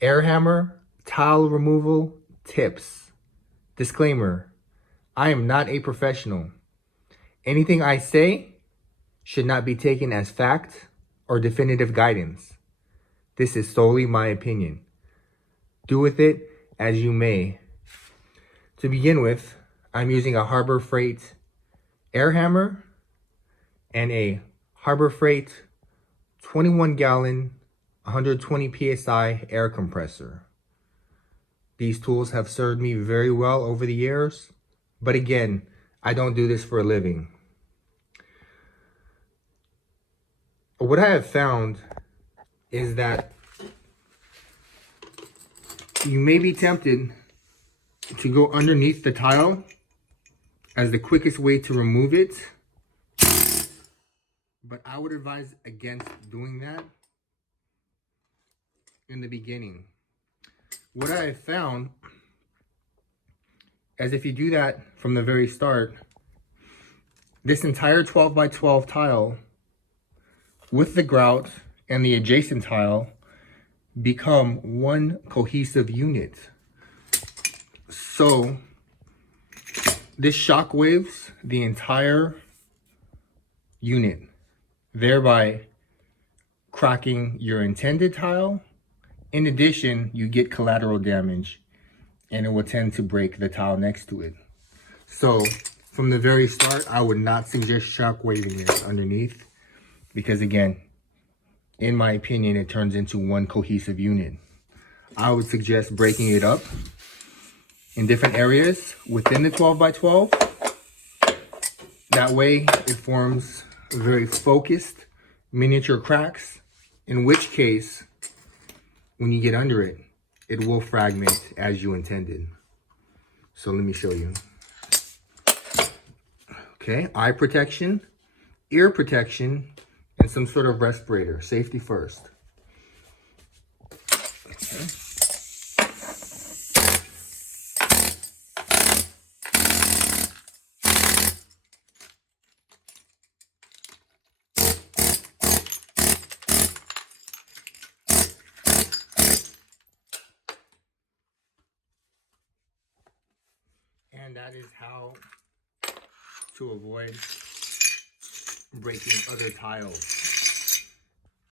Air hammer, tile removal, tips. Disclaimer, I am not a professional. Anything I say should not be taken as fact or definitive guidance. This is solely my opinion. Do with it as you may. To begin with, I'm using a Harbor Freight air hammer and a Harbor Freight 21-gallon, 120 PSI air compressor. These tools have served me very well over the years, but again, I don't do this for a living. What I have found is that you may be tempted to go underneath the tile as the quickest way to remove it, but I would advise against doing that in the beginning. What I have found is if you do that from the very start, this entire 12 by 12 tile with the grout and the adjacent tile become one cohesive unit. So this shockwaves the entire unit, thereby cracking your intended tile. In addition, you get collateral damage and it will tend to break the tile next to it. So from the very start, I would not suggest shockwaving it underneath because again, in my opinion, it turns into one cohesive unit. I would suggest breaking it up in different areas within the 12 by 12. That way it forms very focused miniature cracks, in which case, when you get under it, it will fragment as you intended. So let me show you. Okay, eye protection, ear protection, and some sort of respirator, safety first. Okay. And that is how to avoid breaking other tiles.